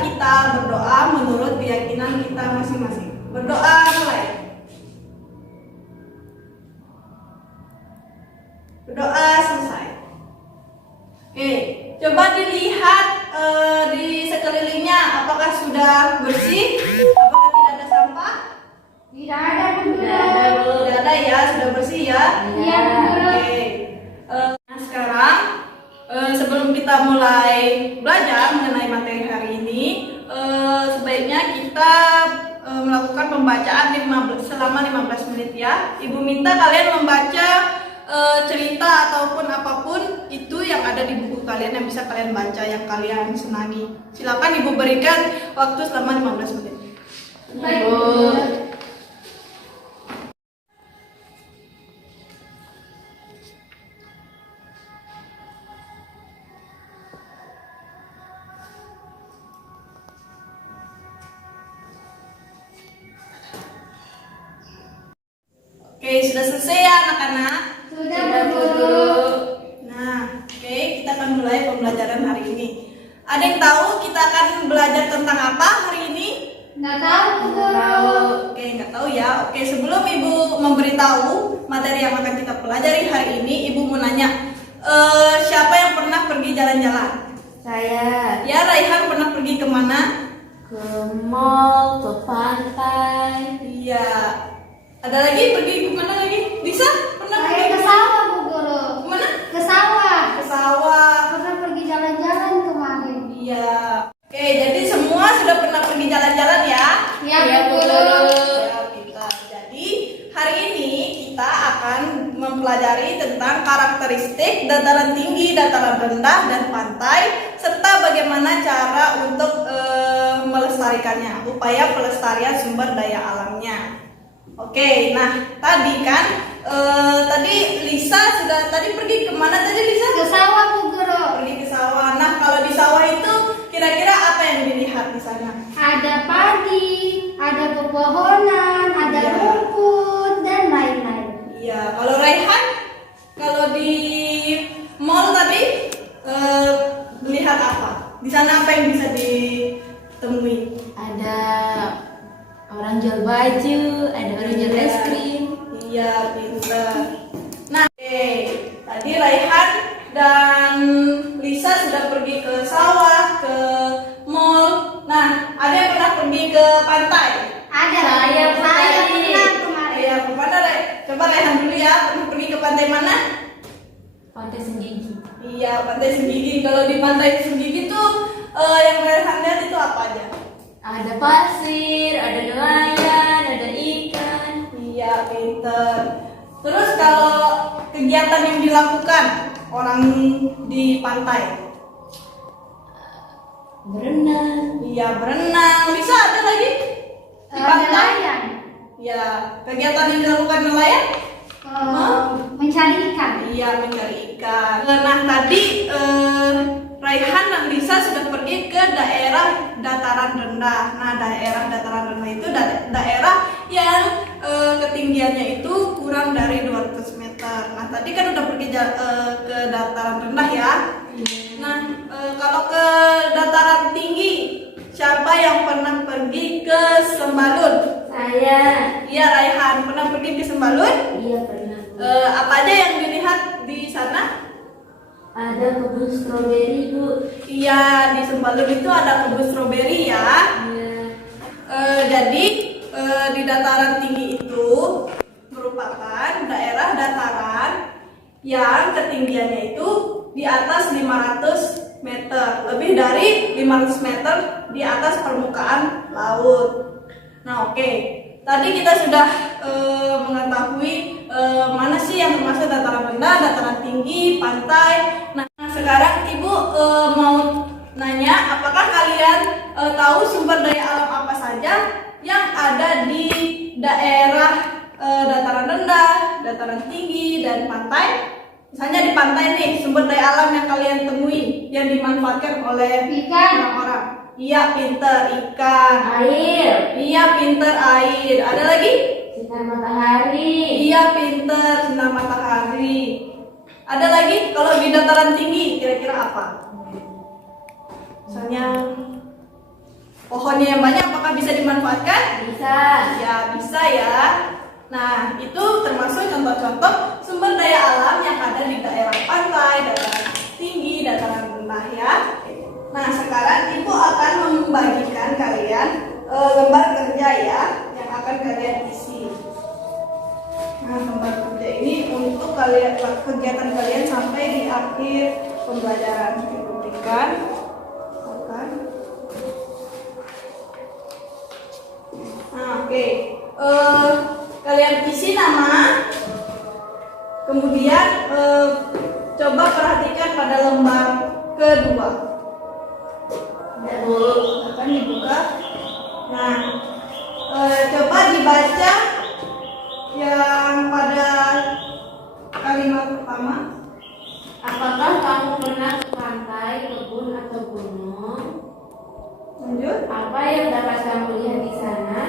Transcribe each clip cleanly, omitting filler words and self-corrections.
kita berdoa menurut keyakinan kita masing-masing. Berdoa mulai. Berdoa selesai. Oke, coba dilihat di sekelilingnya apakah sudah bersih? Apakah tidak ada sampah? Tidak ada, Bu Guru. Tidak ada ya, sudah bersih ya? Iya, Bu Guru. Oke. Nah sekarang sebelum kita mulai belajar mengenai materi hari ini, sebaiknya kita melakukan pembacaan selama 15 menit ya. Ibu minta kalian membaca cerita ataupun apapun itu yang ada di buku kalian yang bisa kalian baca, yang kalian senangi. Silakan Ibu berikan waktu selama 15 menit. Baik, Bu Guru. Oke, sudah selesai ya anak-anak? Sudah, Bu Guru. Nah, oke, kita akan mulai pembelajaran hari ini. Ada yang tahu kita akan belajar tentang apa hari ini? Nggak tahu, Bu Guru. Oke, nggak tahu ya. Oke, sebelum Ibu memberitahu materi yang akan kita pelajari hari ini, Ibu mau nanya, siapa yang pernah pergi jalan-jalan? Saya Ya, Raihan pernah pergi kemana? ke mall, ke pantai. Iya. Ada lagi pergi kemana lagi? Lisa pernah Saya pergi ke sawah, Bu Guru. kemana? Ke sawah. Ke sawah. Pernah pergi jalan-jalan kemarin. Iya. Oke, jadi semua sudah pernah pergi jalan-jalan ya? Iya, Iya, Bu Bu Guru. Guru. Ya, pintar. Jadi hari ini kita akan mempelajari tentang karakteristik dataran tinggi, dataran rendah, dan pantai, serta bagaimana cara untuk melestarikannya, upaya pelestarian sumber daya alamnya. Oke, nah tadi kan tadi Lisa sudah tadi pergi kemana tadi Lisa? Ke sawah, Bu Guru. Pergi ke sawah. Nah kalau di sawah itu kira-kira apa yang dilihat di sana? Ada padi, ada pepohonan, ada Iya. rumput, dan lain-lain. Iya, kalau Raihan, kalau di mall tadi melihat apa? Di sana apa yang bisa ditemui? Ada orang jual baju, ada orang jual es krim. Iya, pintar. Nah, oke. Tadi Raihan dan Lisa sudah pergi ke sawah, ke mall. Nah, ada yang pernah pergi ke pantai? Ada. Saya pernah kemarin. Iya, ke mana, Re? Coba Raihan dulu ya, pernah pergi ke pantai mana? Pantai Senggigi. Iya, pantai Senggigi. Kalau di pantai Senggigi tuh yang Raihan lihat itu apa aja? Ada pasir, ada nelayan, ada ikan. Iya, pinter. Terus kalau kegiatan yang dilakukan orang di pantai? Berenang. Iya, berenang. Bisa ada lagi? Di pantai? Nelayan. Ya, kegiatan yang dilakukan nelayan? Mencari ikan. Iya, mencari ikan. Nah, tadi Raihan dan Lisa sudah pergi ke daerah dataran rendah. Nah, daerah dataran rendah itu daerah yang ketinggiannya itu kurang dari 200 meter. Nah, tadi kan udah pergi ke dataran rendah ya. Nah, kalau ke dataran tinggi, siapa yang pernah pergi ke Sembalun? Saya. Iya, Raihan pernah pergi ke Sembalun? Iya pernah. Apa aja yang dilihat di sana? Ada kebun stroberi, Bu. Iya, di Sembalun itu ada kebun stroberi ya. Iya. Jadi di dataran tinggi itu merupakan daerah dataran yang ketinggiannya itu di atas 500 meter, lebih dari 500 meter di atas permukaan laut. Nah, oke. Tadi kita sudah mengetahui mana sih yang termasuk dataran rendah, dataran tinggi, pantai. Nah, sekarang Ibu mau nanya, apakah kalian tahu sumber daya alam apa saja yang ada di daerah dataran rendah, dataran tinggi, dan pantai? Misalnya di pantai nih, sumber daya alam yang kalian temui yang dimanfaatkan oleh Ikan. orang-orang. Iya, pinter, ikan. Air. Iya, pinter, air. Ada lagi? Sinar matahari. Iya, pinter, sinar matahari. Ada lagi? Kalau di dataran tinggi, kira-kira apa? Misalnya pohonnya yang banyak, apakah bisa dimanfaatkan? Bisa. Ya, bisa ya. Nah, itu termasuk contoh-contoh sumber daya alam yang ada di daerah pantai, dataran tinggi, dataran rendah ya. Nah, sekarang Ibu akan membagikan kalian lembar kerja ya, yang akan kalian isi. Nah, lembar kerja ini untuk kalian kegiatan kalian sampai di akhir pembelajaran. Ibu berikan. Nah, oke. Kalian isi nama, kemudian coba perhatikan pada lembar kedua. Akan dibuka. Nah, coba dibaca yang pada kalimat pertama. Apakah kamu pernah ke pantai, kebun, atau gunung? Lanjut. Apa yang dapat kamu lihat di sana?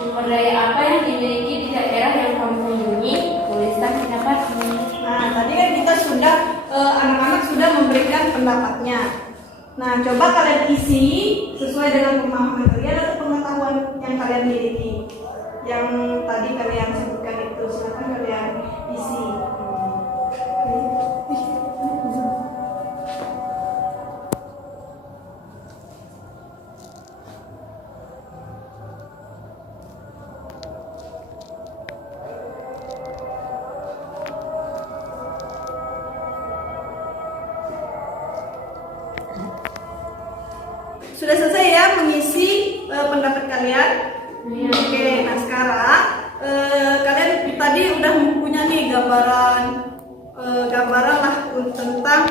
Sumber daya apa yang dimiliki di daerah yang kamu kunjungi? Tuliskan pendapatmu. Nah, tadi kan kita sudah anak-anak sudah memberikan pendapatnya. Nah, coba kalian isi sesuai dengan pemahaman kalian atau pengetahuan yang kalian miliki. Yang tadi kalian sebutkan itu, silakan kalian isi. Sudah selesai ya mengisi pendapat kalian? Ya. Oke, nah sekarang kalian tadi udah punya nih gambaran lah tentang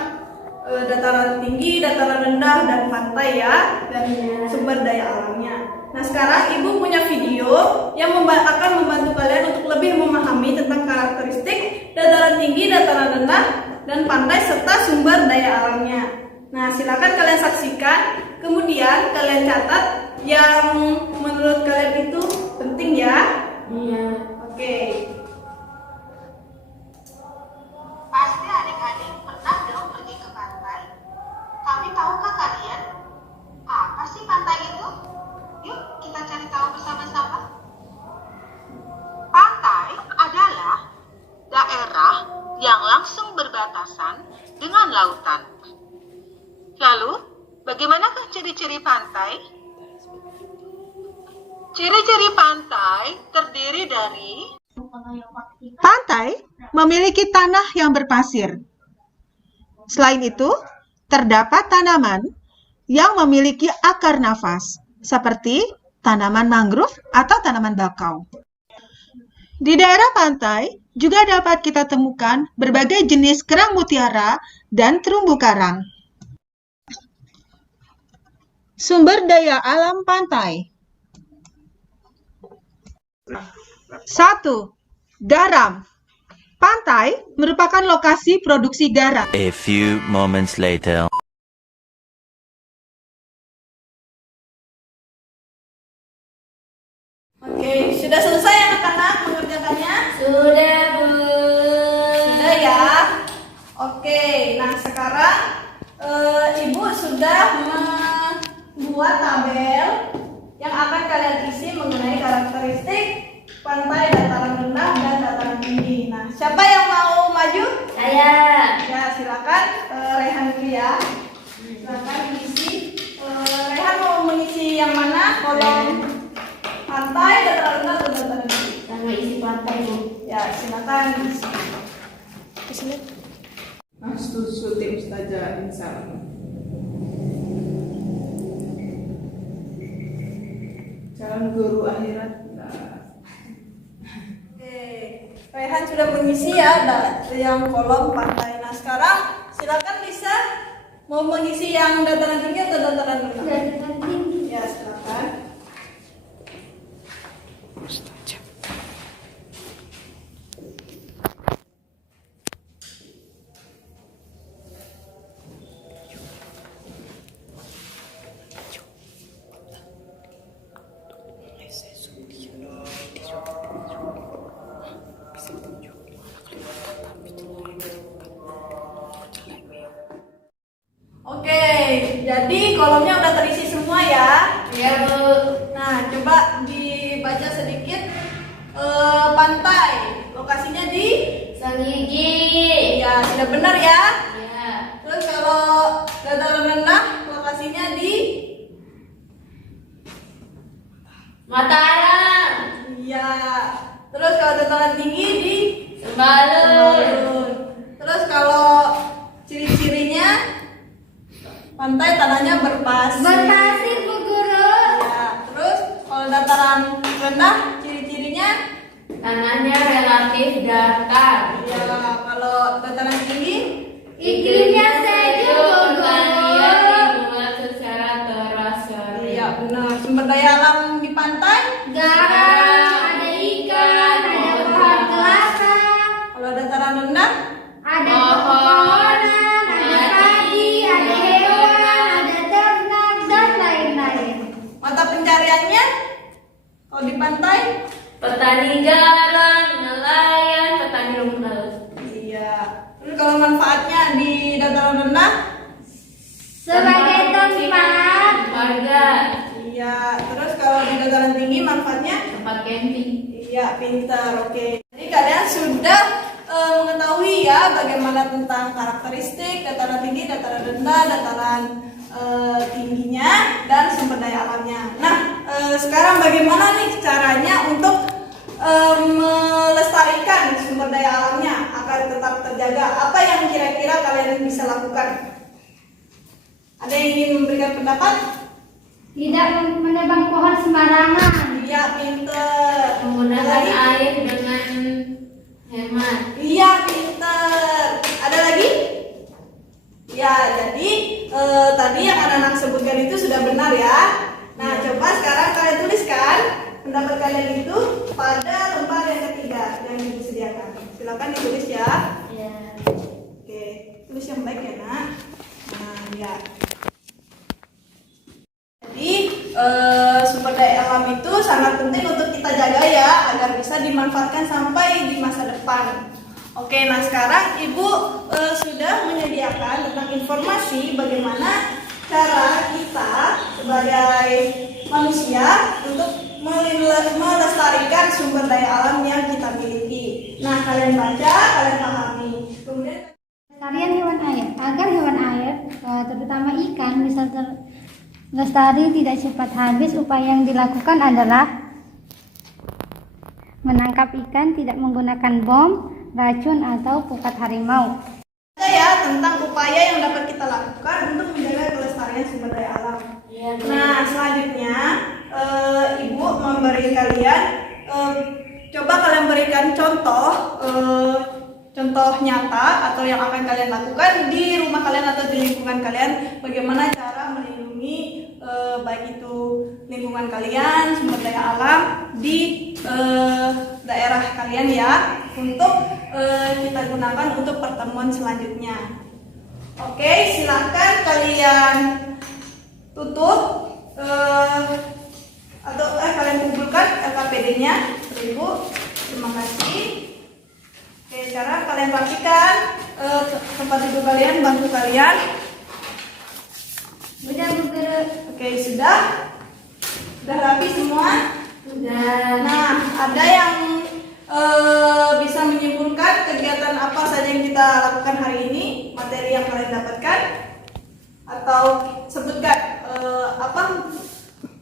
dataran tinggi, dataran rendah, dan pantai ya, dan sumber daya alamnya. Nah sekarang Ibu punya video yang akan membantu kalian untuk lebih memahami tentang karakteristik dataran tinggi, dataran rendah, dan pantai serta sumber daya alamnya. Nah silakan kalian saksikan. Kemudian kalian catat yang menurut kalian itu penting ya. Iya. Oke. Pasti adik-adik pernah dong pergi ke pantai. Tapi tahukah kalian apa sih pantai itu? Yuk kita cari tahu bersama-sama. Pantai adalah daerah yang langsung berbatasan dengan lautan. Lalu, bagaimanakah ciri-ciri pantai? Ciri-ciri pantai terdiri dari Pantai memiliki tanah yang berpasir. Selain itu, terdapat tanaman yang memiliki akar nafas, seperti tanaman mangrove atau tanaman bakau. Di daerah pantai juga dapat kita temukan berbagai jenis kerang mutiara dan terumbu karang. Sumber daya alam pantai. 1. Garam. Pantai merupakan lokasi produksi garam. A few moments later. Oke, sudah selesai anak-anak mengerjakannya? Sudah, Bu. Sudah ya. Oke, nah sekarang Ibu sudah membuat tabel yang akan kalian isi mengenai karakteristik pantai dataran rendah dan dataran tinggi. Nah, siapa yang mau maju? Saya. Ya, silakan Rehan dulu ya. Silakan isi. Rehan mau mengisi yang mana? Kolom pantai, dataran rendah atau dataran tinggi? Sama isi pantai, Bu. Ya, silakan isi. Astusu tim Ustazah Insan. Calon guru akhirat. Oke, Rehan sudah mengisi ya yang kolom pantai. Nah sekarang silakan Lisa mau mengisi yang dataran tinggi atau dataran rendah? Dataran tinggi. Ya silakan. Oke, jadi kolomnya udah terisi semua ya. Ya, Bu. Nah, coba dibaca sedikit. Pantai, lokasinya di Senggigi. ya sudah benar ya. Ya. Terus kalau dataran rendah, lokasinya di Mataram. ya. Terus kalau dataran tinggi di Sembalun. Sembalun. Terus kalau ciri-cirinya pantai tanahnya berpasir. Berpasir, Bu Guru. Ya. Terus kalau dataran rendah ciri-cirinya Tanahnya relatif datar. ya. Kalau dataran tinggi Iklimnya sejuk, Bu Pertanian Guru. dibuat secara terasori. iya benar. Sumber daya alam di pantai Garam, ada ikan, ada pohon kelapa, kalau dataran rendah ada pepohonan, ada padi, ada hewan, ada ternak, dan lain-lain. mata pencariannya kalau di pantai Petani garam, nelayan, petani rumput laut. iya. Terus kalau manfaatnya di dataran rendah Sebagai tempat Warga, iya. Terus kalau di dataran tinggi manfaatnya tempat camping. iya, pintar. Oke. Jadi kalian sudah mengetahui ya bagaimana tentang karakteristik dataran tinggi, dataran rendah, dataran tingginya dan sumber daya alamnya. Nah, sekarang bagaimana nih caranya untuk melestarikan sumber daya alamnya agar tetap terjaga? Apa yang kira-kira kalian bisa lakukan? Ada yang ingin memberikan pendapat? tidak menebang pohon sembarangan, Iya, pintar. Menggunakan Ada lagi? air dengan hemat. Iya, pintar. Ada lagi? Ya, jadi tadi yang anak-anak sebutkan itu sudah benar ya. Nah, coba sekarang kalian tuliskan pendapat kalian itu pada lembar yang ketiga yang disediakan. Silakan ditulis ya. Ya. Oke, tulis yang baik ya, Nak. Nah, ya. Jadi sumber daya alam itu sangat penting untuk kita jaga ya agar bisa dimanfaatkan sampai di masa depan. Oke, nah sekarang Ibu sudah menyediakan tentang informasi bagaimana cara kita sebagai manusia untuk melestarikan sumber daya alam yang kita miliki. Nah, kalian baca, kalian pahami. Kemudian pelestarian hewan air agar hewan air terutama ikan bisa lestari tidak cepat habis. Upaya yang dilakukan adalah menangkap ikan tidak menggunakan bom, racun atau pukat harimau. ya tentang upaya yang dapat kita lakukan untuk menjaga kelestarian sumber daya alam. Nah, selanjutnya Ibu memberi kalian coba kalian berikan contoh nyata atau yang akan kalian lakukan di rumah kalian atau di lingkungan kalian, bagaimana cara melindungi baik itu lingkungan kalian, sumber daya alam di daerah kalian ya, untuk kita gunakan untuk pertemuan selanjutnya. Oke, silakan kalian tutup atau kalian kumpulkan LKPD-nya, Ibu. Terima kasih. Oke, sekarang kalian rapikan tempat duduk kalian, bangku kalian. Sudah, Bu Guru. Oke, sudah rapi semua. Sudah. Nah, ada yang bisa menyimpulkan kegiatan apa saja yang kita lakukan hari ini, materi yang kalian dapatkan, atau sebutkan apa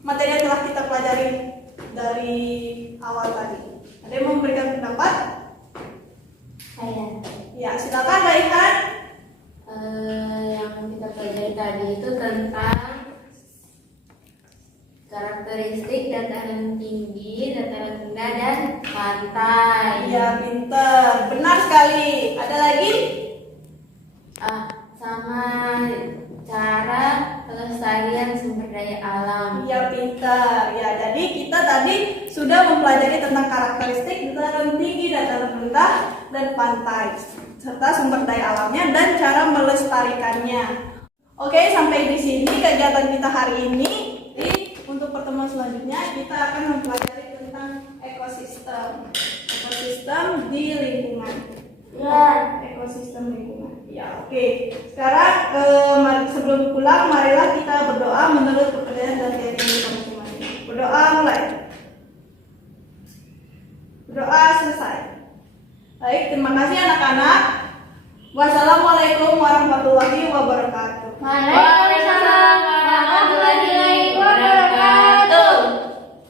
materi yang telah kita pelajari dari awal tadi. Ada yang mau memberikan pendapat? Saya. Ya, silakan Raihan. Yang kita pelajari tadi itu tentang karakteristik dataran tinggi, dataran rendah, dan pantai. Ya, pinter, benar sekali. Ada lagi? Sama cara pelestarian sumber daya alam. Ya, pintar. Ya, jadi kita tadi sudah mempelajari tentang karakteristik dataran tinggi, dataran rendah, dan pantai, serta sumber daya alamnya dan cara melestarikannya. Oke, sampai di sini kegiatan kita hari ini. Untuk pertemuan selanjutnya kita akan mempelajari tentang ekosistem di lingkungan. Ya. Ekosistem lingkungan. Ya, oke. Sekarang sebelum pulang, marilah kita berdoa menurut kepercayaan dan keyakinan kita masing-masing. Berdoa mulai. Berdoa selesai. Baik, terima kasih anak-anak. Wassalamualaikum warahmatullahi wabarakatuh. Waalaikumsalam.